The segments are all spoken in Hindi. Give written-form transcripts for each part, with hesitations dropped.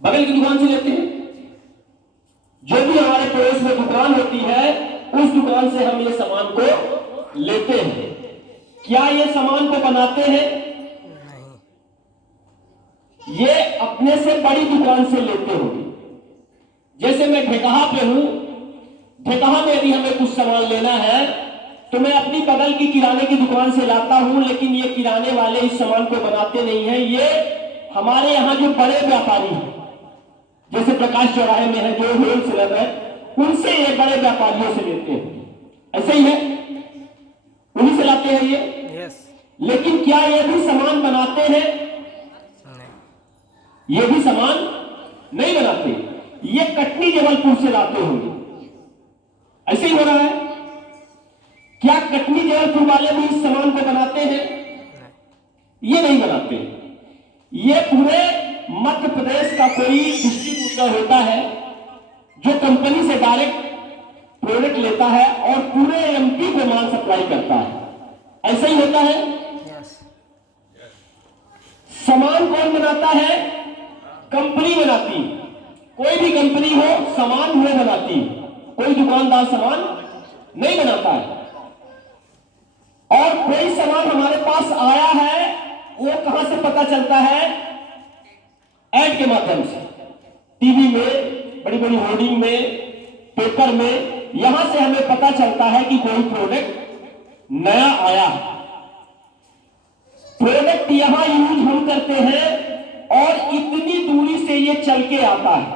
बगल की दुकान से लेते हैं। जो भी हमारे पड़ोस में दुकान होती है उस दुकान से हम ये सामान को लेते हैं। क्या ये सामान को बनाते हैं? ये अपने से बड़ी दुकान से लेते हो। जैसे मैं ढेकहा पे हूं, ढेकहा में यदि हमें कुछ सामान लेना है तो मैं अपनी बगल की किराने की दुकान से लाता हूं, लेकिन ये किराने वाले इस सामान को बनाते नहीं हैं। ये हमारे यहां जो बड़े व्यापारी हैं, जैसे प्रकाश चौराहे में है जो होलसेलर है, उनसे ये बड़े व्यापारियों से लेते हैं। ऐसे ही है, उन्हीं से लाते हैं ये। लेकिन क्या ये भी सामान बनाते हैं? ये भी सामान नहीं बनाते। ये कटनी जबलपुर से लाते होंगे, ऐसे ही हो रहा है। क्या कटनी जबलपुर वाले भी इस सामान को बनाते हैं? ये नहीं बनाते। ये पूरे मध्य प्रदेश का कोई डिस्ट्रीब्यूटर होता है जो कंपनी से डायरेक्ट प्रोडक्ट लेता है और पूरे एमपी को माल सप्लाई करता है। ऐसा ही होता है। सामान कौन बनाता है? कंपनी बनाती। कोई भी कंपनी हो सामान वो बनाती, कोई दुकानदार सामान नहीं बनाता है। और कोई सामान हमारे पास आया है वो कहां से पता चलता है? ऐड के माध्यम से, टीवी में, बड़ी बड़ी होर्डिंग में, पेपर में, यहां से हमें पता चलता है कि कोई प्रोडक्ट नया आया है। प्रोडक्ट यहां यूज हम करते हैं और इतनी दूरी से ये चल के आता है।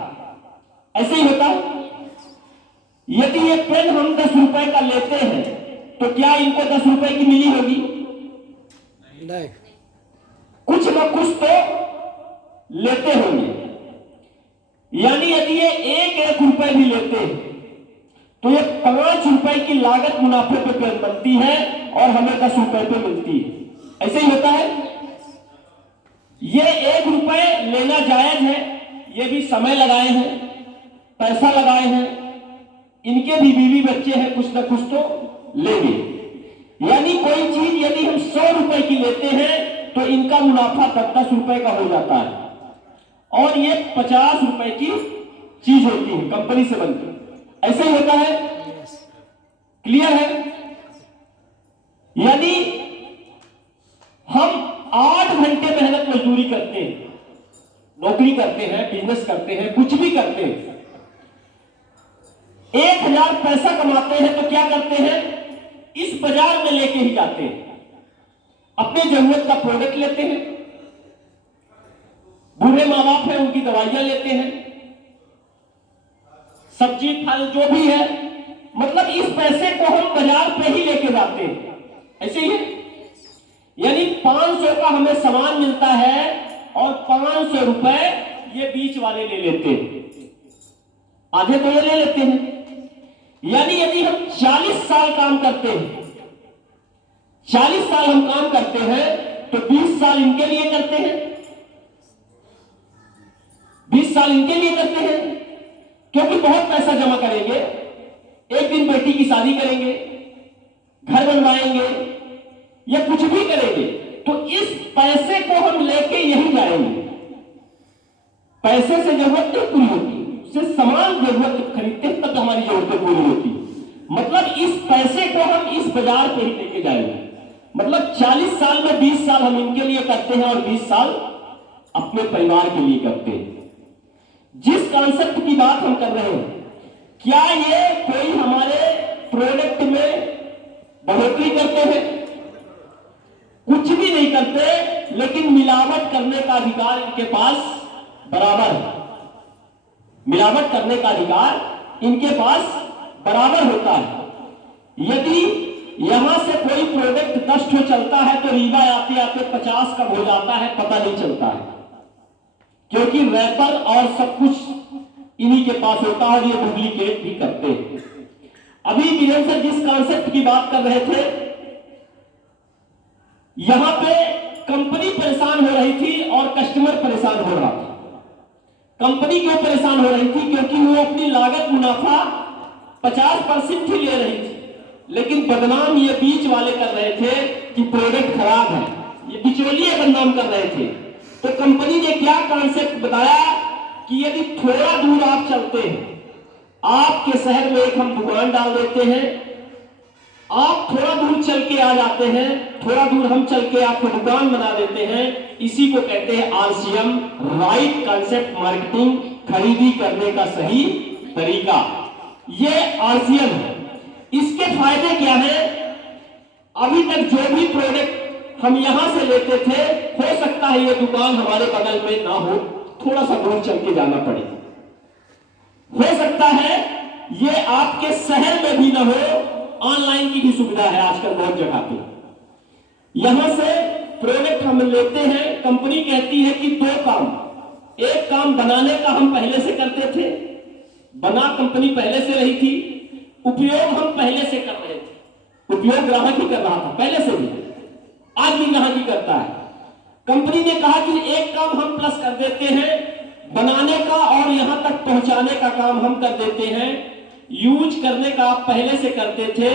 ऐसे ही होता है। यदि ये पेन हम 10 रुपए का लेते हैं तो क्या इनको 10 रुपए की मिली होगी? नहीं। कुछ न कुछ तो लेते होंगे। यानी यदि ये 1 रुपए भी लेते हैं तो ये 5 रुपए की लागत मुनाफे पे पेन बनती है और हमें 10 रुपए पे मिलती है। ऐसे ही होता है। ये 1 रुपए लेना जायज है। ये भी समय लगाए हैं, पैसा लगाए हैं, इनके भी बीवी बच्चे हैं, कुछ ना कुछ तो लेंगे। यानी कोई चीज यदि हम 100 रुपए की लेते हैं तो इनका मुनाफा 10 रुपए का हो जाता है और ये 50 रुपए की चीज होती है, कंपनी से बनती। ऐसे ही होता है। क्लियर है? यानी हम 8 घंटे मेहनत मजदूरी करते हैं, नौकरी करते हैं, बिजनेस करते हैं, कुछ भी करते हैं, 1000 पैसा कमाते हैं तो क्या करते हैं? इस बाजार में लेके ही जाते हैं, अपने जरूरत का प्रोडक्ट लेते हैं, बूढ़े माँ बाप हैं उनकी दवाइयां लेते हैं, सब्जी फल जो भी है, मतलब इस पैसे को हम बाजार पे ही लेके जाते हैं। ऐसे ही है। यानी 500 का हमें सामान मिलता है और 500 रुपए ये बीच वाले ले लेते हैं, आधे तो ये ले लेते हैं। यानी यदि हम 40 साल काम करते हैं, 40 साल हम काम करते हैं तो 20 साल इनके लिए करते हैं, 20 साल इनके लिए करते हैं, क्योंकि बहुत पैसा जमा करेंगे, एक दिन बेटी की शादी करेंगे, घर बनवाएंगे या कुछ भी करेंगे, तो इस पैसे को हम लेके यही जाएंगे। पैसे से जरूरत नहीं पूरी होती, उससे सामान जरूरत खरीदते हैं तब हमारी जरूरतें पूरी होती। मतलब इस पैसे को हम इस बाजार पे ही लेके जाएंगे। मतलब 40 साल में 20 साल हम इनके लिए करते हैं और 20 साल अपने परिवार के लिए करते हैं। जिस कॉन्सेप्ट की बात हम कर रहे हैं, क्या ये कोई हमारे प्रोडक्ट में बढ़ोतरी करते हैं? कुछ भी नहीं करते, लेकिन मिलावट करने का अधिकार इनके पास बराबर है। मिलावट करने का अधिकार इनके पास बराबर होता है। यदि यहां से कोई प्रोडक्ट 10 चलता है तो रीवा आते आते 50 कब हो जाता है पता नहीं चलता है, क्योंकि रैपर और सब कुछ इन्हीं के पास होता है, ये डुप्लीकेट भी करते हैं। अभी बीरेन सर जिस कॉन्सेप्ट की बात कर रहे थे, यहां पे कंपनी परेशान हो रही थी और कस्टमर परेशान हो रहा था। कंपनी क्यों परेशान हो रही थी? क्योंकि वो अपनी लागत मुनाफा 50% ही ले रही थी, लेकिन बदनाम ये बीच वाले कर रहे थे कि प्रोडक्ट खराब है, ये बिचौलिए बदनाम कर रहे थे। तो कंपनी ने क्या कॉन्सेप्ट बताया कि यदि थोड़ा दूर आप चलते हैं, आपके शहर में एक हम दुकान डाल देते हैं, आप थोड़ा दूर चल के आ जाते हैं, थोड़ा दूर हम चल के आपको दुकान बना देते हैं, इसी को कहते हैं आरसीएम, राइट कांसेप्ट मार्केटिंग, खरीदी करने का सही तरीका। ये आरसीएम है। इसके फायदे क्या है? अभी तक जो भी प्रोडक्ट हम यहां से लेते थे, हो सकता है ये दुकान हमारे बगल में ना हो, थोड़ा सा दूर चल के जाना पड़े। हो सकता है ये आपके शहर में भी ना हो, ऑनलाइन की भी सुविधा है आजकल बहुत जगह पे। यहां से प्रोडक्ट हम लेते हैं, कंपनी कहती है कि दो काम, एक काम बनाने का हम पहले से करते थे, बना कंपनी पहले से रही थी, उपयोग हम पहले से कर रहे थे, उपयोग ग्राहक ही कर रहा था पहले से भी, आज भी ग्राहक ही करता है। कंपनी ने कहा कि एक काम हम प्लस कर देते हैं, बनाने का और यहां तक पहुंचाने का काम हम कर देते हैं। यूज करने का आप पहले से करते थे,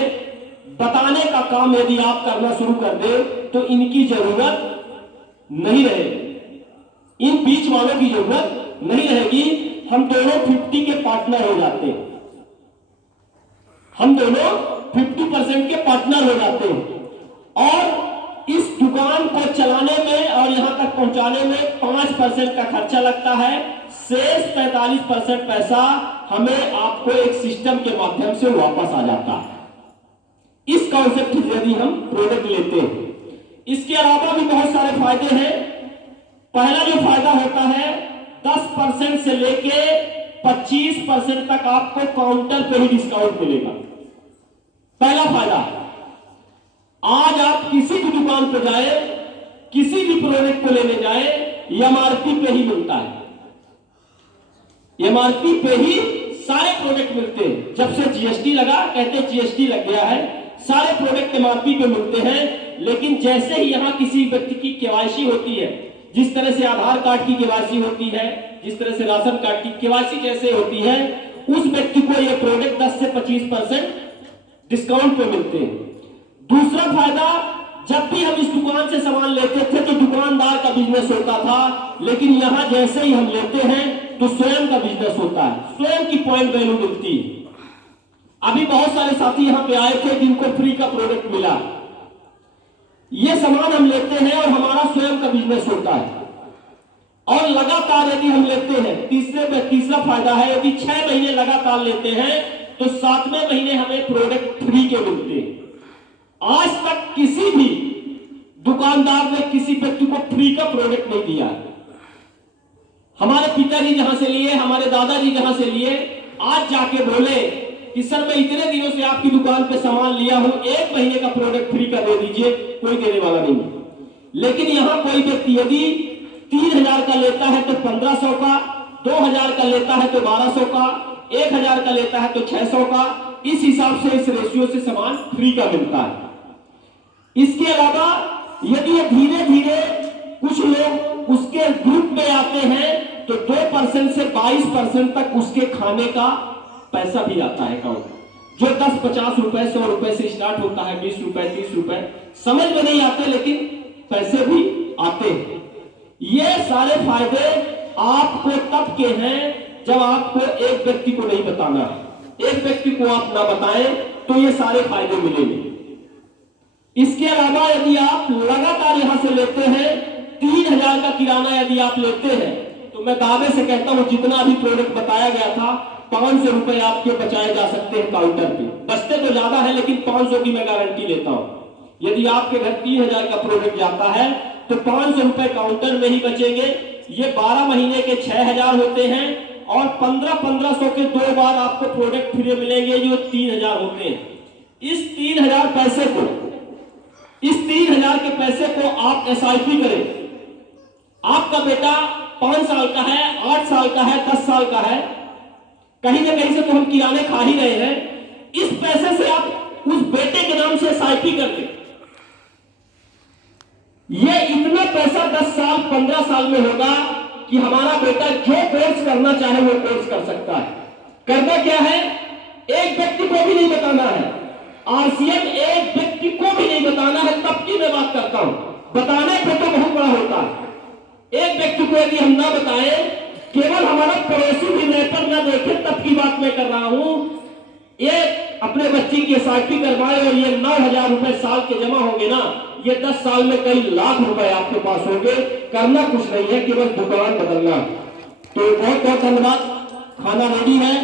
बताने का काम यदि आप करना शुरू कर दे तो इनकी जरूरत नहीं रहेगी, इन बीच वालों की जरूरत नहीं रहेगी। हम दोनों 50 के पार्टनर हो जाते हैं, हम दोनों 50% के पार्टनर हो जाते हैं और इस दुकान को चलाने में और यहां तक पहुंचाने में 5% का खर्चा लगता है, शेष 45% पैसा हमें आपको एक सिस्टम के माध्यम से वापस आ जाता है। इस कॉन्सेप्ट यदि हम प्रोडक्ट लेते हैं, इसके अलावा भी बहुत सारे फायदे हैं। पहला जो फायदा होता है, 10% से लेके 25% तक आपको काउंटर पे ही डिस्काउंट मिलेगा। पहला फायदा, आज आप किसी भी दुकान पर जाए, किसी भी प्रोडक्ट को लेने जाए, एमआरपी पे ही मिलता है, एमआरपी पे ही सारे प्रोडक्ट मिलते हैं। जब से जीएसटी लगा, कहते हैं जीएसटी लग गया है, सारे प्रोडक्ट एमआरपी पे मिलते हैं। लेकिन जैसे ही यहां किसी व्यक्ति की केवाईसी होती है, जिस तरह से आधार कार्ड की केवाईसी होती है, जिस तरह से राशन कार्ड की केवाईसी जैसे होती है, उस व्यक्ति को यह प्रोडक्ट 10 से 25% डिस्काउंट पे मिलते हैं। दूसरा फायदा, जब भी हम इस दुकान से सामान लेते थे तो दुकानदार का बिजनेस होता था, लेकिन यहां जैसे ही हम लेते हैं तो स्वयं का बिजनेस होता है, स्वयं की पॉइंट वैल्यू मिलती है। अभी बहुत सारे साथी यहां पे आए थे जिनको फ्री का प्रोडक्ट मिला। ये सामान हम लेते हैं और हमारा स्वयं का बिजनेस होता है, और लगातार यदि हम लेते हैं, तीसरा फायदा है, यदि 6 महीने लगातार लेते हैं तो 7वें महीने हमें प्रोडक्ट फ्री के मिलते हैं। आज तक किसी भी दुकानदार ने किसी व्यक्ति को फ्री का प्रोडक्ट नहीं दिया। हमारे पिताजी जहां से लिए, हमारे दादाजी जहां से लिए, आज जाके बोले कि सर मैं इतने दिनों से आपकी दुकान पे सामान लिया हूं, 1 महीने का प्रोडक्ट फ्री का दे दीजिए, कोई देने वाला नहीं है। लेकिन यहां कोई व्यक्ति यदि 3000 का लेता है तो 1500 का, 2000 का लेता है तो 1200 का, 1000 का लेता है तो 600 का, इस हिसाब से, इस रेशियो से सामान फ्री का मिलता है। इसके अलावा यदि ये धीरे धीरे कुछ लोग उसके ग्रुप में आते हैं तो 2% से 22% तक उसके खाने का पैसा भी आता है अकाउंट, जो 10, 50 रुपए, 100 रुपए से स्टार्ट होता है, 20 रुपए, 30 रुपए, समझ में नहीं आते लेकिन पैसे भी आते हैं। ये सारे फायदे आपको तब के हैं जब आपको एक व्यक्ति को नहीं बताना है। एक व्यक्ति को आप ना बताएं तो ये सारे फायदे मिलेंगे। इसके अलावा यदि आप लगातार यहां से लेते हैं, 3000 का किराना यदि आप लेते हैं तो मैं दावे से कहता हूं जितना अभी प्रोडक्ट बताया गया था, 500 रुपए आपके बचाए जा सकते हैं काउंटर पे। बचते तो ज्यादा है लेकिन 500 की मैं गारंटी लेता हूं। यदि आपके घर 3000 का प्रोडक्ट जाता है तो 500 रुपए काउंटर में ही बचेंगे। ये 12 महीने के 6000 होते हैं और 1500 के 2 बार आपको प्रोडक्ट फ्री मिलेंगे, जो 3000 होते हैं। इस 3000 पैसे को, इस 3000 के पैसे को आप एसआईपी करें। आपका बेटा 5 साल का है, 8 साल का है, 10 साल का है, कहीं ना कहीं से तो हम किराने खा ही रहे हैं। इस पैसे से आप उस बेटे के नाम से एसआईपी कर दें। ये इतना पैसा 10 साल 15 साल में होगा कि हमारा बेटा जो कोर्स करना चाहे वो कोर्स कर सकता है। करना क्या है, एक व्यक्ति को भी नहीं बताना है, आरसीएम एक व्यक्ति को भी नहीं बताना है, तब की मैं बात करता हूं। बताने पे तो बहुत बड़ा होता है। एक व्यक्ति को यदि हम ना बताएं केवल हमारा पड़ोसी भी नेपर न देखे तब की बात मैं कर रहा हूं। ये अपने बच्ची की एसआईपी करवाए और ये 9,000 रुपए साल के जमा होंगे ना, ये 10 साल में कई लाख रुपए आपके पास होंगे। करना कुछ नहीं है, केवल दुकान बदलना। तो बहुत बहुत धन्यवाद। खाना रेडी है।